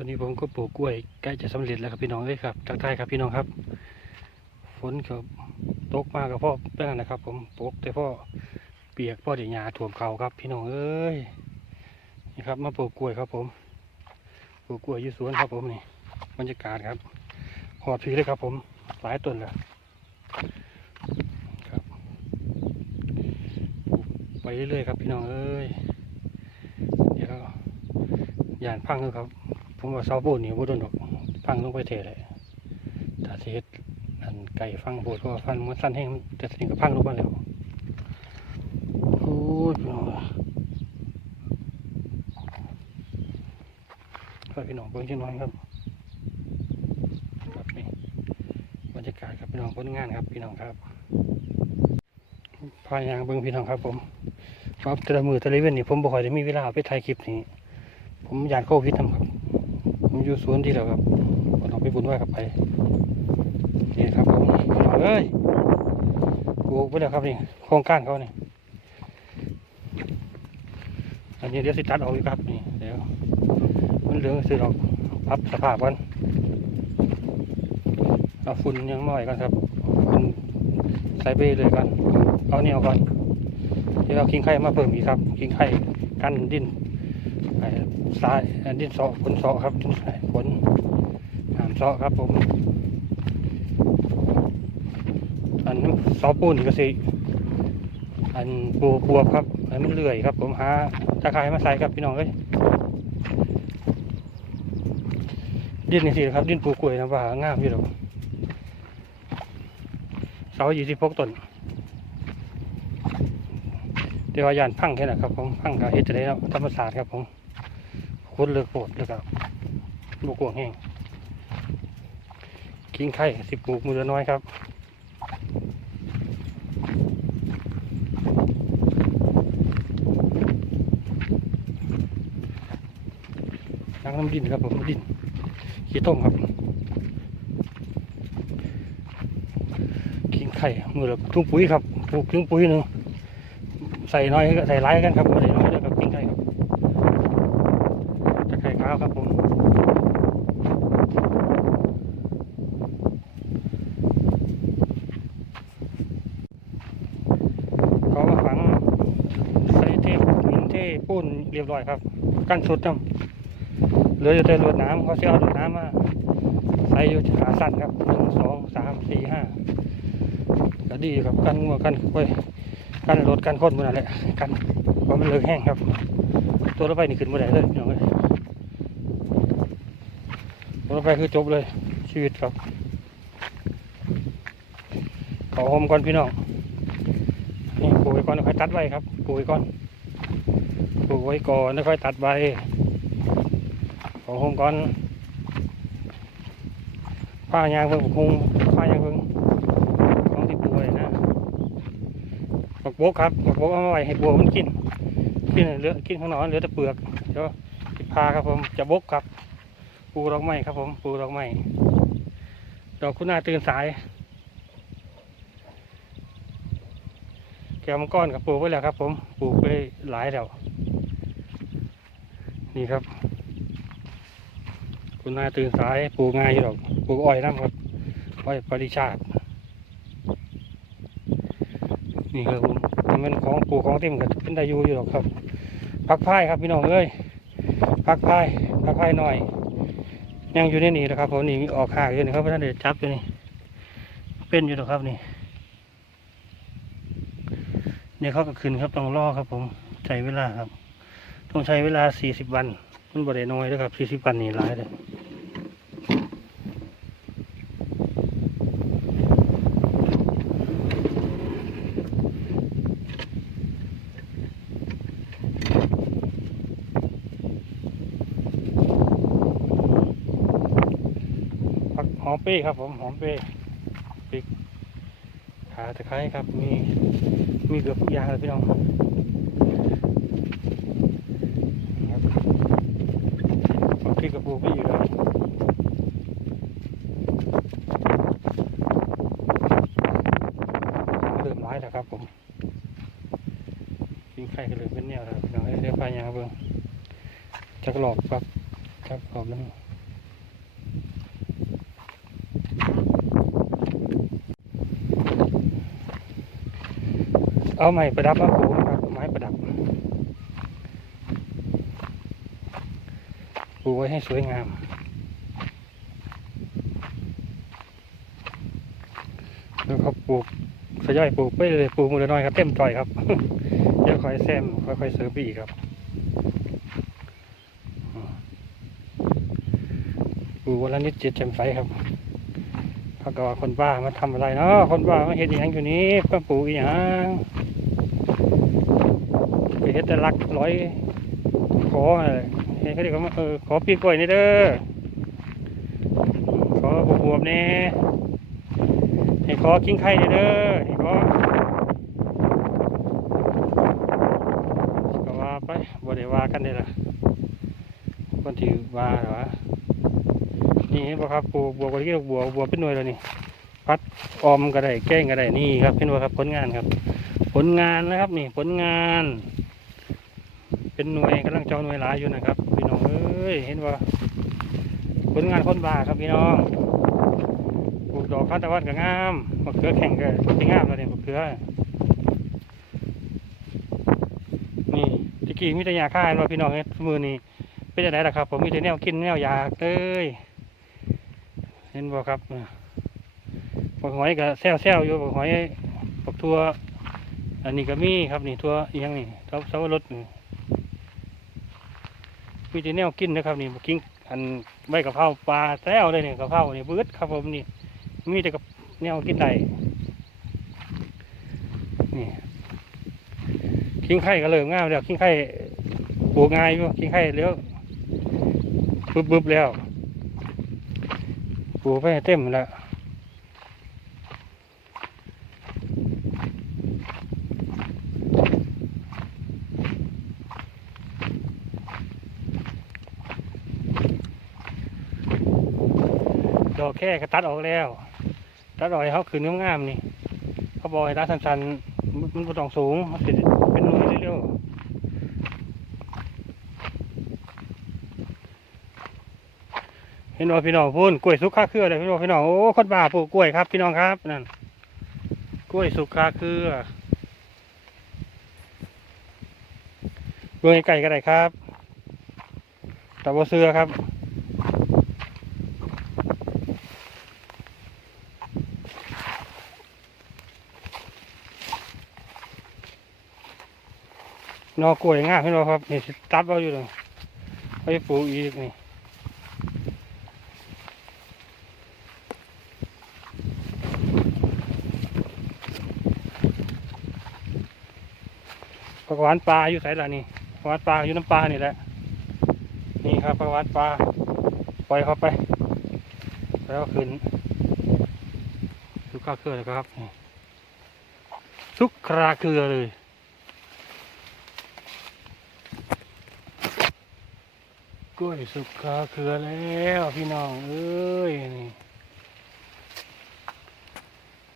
ตอนนี้ผมก็ปลูกกล้วยใกล้จะสำเร็จแล้วครับพี่น้องเอ้ยครับทักทายครับพี่น้องครับ ฝนก็ตกมากกับพ่อเป็นนั่นะครับ ผมตกแต่พ่อเปียกพ่อเดียหญ้าท่วมเขาครับ พี่น้องเอ้ยนี่ครับ มาปลูกกล้วยครับผมปลูกกล้วยอยู่สวนครับ ผมนี่บรรยากาศครับหอดผีเลยครับ ผมหลายต้นแล้วครับไปเรื่อยๆครับ พี่น้องเอ้ยเดี๋ยวย่านพังแล้วครับ ผมว่าเสาปูนนี่บ่โดนดอกพังลงไปเทเลยถ้าสิเฮ็ดอันไก่ฟังโบดก็ฟันมันสั้นแห้งแต่สนิทก็พังลงมาแล้วโอ้ยพี่น้องครับพี่น้องเพิ่งชิน้อยครับครับนี่บรรยากาศครับพี่น้องผลงานครับพี่น้องครับพายางเบิ่งพี่น้องครับผมครับแต่ละมือแต่ละเว้นนี่ผมบ่ค่อยได้มีเวลาไปถ่ายคลิปนี้ ผมอยากโควิดทำครับ ผมอยู่สวนที่แล้วครับก็ต้องไปบุญไหว้ครับไปนี่ครับผมเอาเลยปลูกไปแล้วครับนี่โครงการเขานี่อันนี้เดี๋ยวสิตัดออกอีกครับนี่เดี๋ยวมันเหลืองสิออกปรับสภาพกันเอาฝุ่นยังน้อยก่อนครับฝุ่นใส่ไปเลยก่อนเอาเนี่ยก่อนเดี๋ยวเอากิ้งไข่มาเพิ่มอีกครับกิ้งไข่กันดินไอ้ ทรายดินเสาะฝนเสาะครับดินทรายฝนหามเสาะครับผมอันน้ำสาปูนก็สิอันปูบวบครับอันมันเลื่อยครับ ผมหาตะไคร้มาใส่ครับพี่น้องเอ้ยดินนี่สิครับดินปูกล้วยนะว่า งามอยู่หรอกเสาอยู่ที่พกต้นเดี๋ยวยานพังแค่นั้นครับผมพังกับเฮ็ดจะได้แล้วธรรมศาสตร์ครับผม คุดเลือกโปดเลยครับบกวงแห้งกิ้งไข่สิบปลูกมือละน้อยครับล้างน้ำดินครับผมดินขี้ต้มครับกิ้งไข่มือละทุ่งปุ๋ยครับปลูกทุ่งปุ๋ยหนึ่งใส่น้อยใส่ร้ายกันครับใส่น้อยด้วยครับกิ้งไข่ครับ ตะไคร้ขาวครับผมเขามาฝังใส่เทปหินเทปูนเรียบร้อยครับ กั้นสุดน้ำเหลืออยู่แต่รวดน้ำเขาจะเอารวดน้ำมาใส่อยู่ขาสั้นครับหนึ่งสองสามสี่ห้าก็ดีครับกันงัวกันกล้วยกันรถกันคนหมดนั่นแหละกันเพราะมันเลิกแห้งครับ ตัวรถไฟนี่ขึ้นมาได้เลยพี่น้องเอ้ย รถไฟคือจบเลยชีวิตครับขอโฮมก่อนพี่น้องนี่ปลูกไว้ก่อนแล้วค่อยตัดไว้ครับปลูกไว้ก่อนปลูกไว้ก่อนแล้วค่อยตัดใบขอโฮมก่อนผ้ายางเพิ่งคงผ้ายางเพิ่งของที่ปลูกไว้นะบักโบกครับบักโบกเอามาไว้ให้บัวมันกินกินเหลือกินข้างนอกเหลือแต่เปลือกเดี๋ยวพาครับผมจะบกครับ ปูดอกไม้ครับผมปูดอกไม้ดอกคุณนาตื่นสาย แก้มก้อนกับปลูกไว้แล้วครับ ผมปลูกไปหลายแล้วนี่ครับ คุณนาตื่นสายปลูกง่ายอยู่ดอกปลูกอ้อยน้ำครับอ้อยปริชาตินี่ครับผมมันของปลูกของเต็มกันเป็นได้อยู่อยู่ดอกครับ พักพายครับพี่น้องเอ้ยพักพายพักพายหน่อย ยังอยู่ในนี่นะครับผมนี่มีออกหากอยู่นี่ครับท่านเดชจับอยู่นี่เป็นอยู่นะครับนี่เนี่ยเขาก็ขึ้นครับต้องรอครับ ผมใช้เวลาครับ ต้องใช้เวลาสี่สิบวันมันบริเวณน้อยนะครับสี่สิบวันนี่หลายเลย มเป้ครับผมหอมเป้พริกขาตะไคร้ครับมีมีเกือบทุกอย่างเลยพี่น้องครับพริกกระปูพี่อยู่แล้วเริ่มร้ายแล้วครับผมกินไข่ก็เลยเป็นแนวแล้วพี่น้องเอ้ยเดี๋ยวไปยางเบิ่งจักหลอกครับจักหลอกแล้ว เอาไม้ประดับมาปลูกนะครับไม้ประดับปลูกไว้ให้สวยงาม แล้วเขาปลูกขย่อยปลูกไปเลยปลูกมือลน้อยครับเต็มจ่อยครับเดี๋ยวคอยแซมค่อยๆเสริมไปอีกครับปลูกวันละนิดจิตแจ่มใสครับเขาก็ว่าคนบ้ามาทำอะไรเนาะคนบ้ามาเฮ็ดอย่างอยู่นี้มาปลูกอย่าง ไปเฮ็ดแต่รักร้อยขอเฮ็ดเขาเรียกว่าเออขอปีกล้วยนี่เด้อขอบวบๆนี่ให้ขอกิ้งไข่เด้อให้ขอก็ว่าไปบ่ได้ว่ากันเด้อล่ะคนที่ว่าเหรอวะนี่เห็นบ่ครับปลูกบัวก็ที่บัวบัวเป็นหน่วยแล้วนี่พัดออมก็ได้แกล้งก็ได้นี่ครับเห็นบ่ครับผลงานครับ ผลงานนะครับนี่ผลงาน เป็นหน่วยกำลังเจ้าหน่วยหลายอยู่นะครับ พี่น้องเอ้ยเห็นบ่าผลงานคนบ้าครับพี่น้องปลูกดอกทานตะวันก็งามมะเขือแข็งก็ที่งามแล้วเนี่ยมะเขือนี่ตะกี้มีแต่ยาฆ่าเราพี่น้องเอ้ยมือนี้เป็นยังไงล่ะครับ ผมมีแต่แนวกินแนวยากเลยเห็นบ่ครับบักหอยก็แซวแซวอยู่บักหอยบักทัวอันนี้ก็มีครับนี่ทัวอียังนี่ทัวสับปะรดนี่ มีแต่แนวกินนะครับนี่กิ้งอันใบกะเพราปลาแซวเลยนี่ยกะเพรานี่เบิดครับผมนี่มีแต่กับแนวกินได้นี่ขิงไข่ก็เริ่มงามแล้วขิงไข่ปลูกง่ายอยู่ขิงไข่แล้วบึบบึบแล้วปลูกไปให้เต็มแล้ว ดอกแค่ก็ตัดออกแล้ว ตัดออกให้เขาขึ้นงามๆนี่ เขาบอกให้ตัดสั้นๆ มันมันต้องสูง มันเป็นหน่วยเร็วๆเห็นว่าพี่น้องพูนกล้วยสุกค่าเครือเลยพี่น้องพี่น้อง โอ้คนบ้าปลูกกล้วยครับ พี่น้องครับนั่น กล้วยสุกค่าเครือเบื้องไก่ก็ได้ครับ แต่ว่าเสือครับ นอกล้วยง่ามพี่น้องครับนี่สิตัดเอาอยู่เลยไปปลูกอีกนี่ผักหวานปลาอยู่ไสล่ะนี่ผักหวานปลาอยู่น้ำปลานี่แหละนี่ครับผักหวานปลาปล่อยเขาไป แล้วขึ้นสุกคาเครือเลยครับนี่สุกคราเครือเลย กล้วยสุกคาเขือแล้วพี่น้องเอ้ยนี่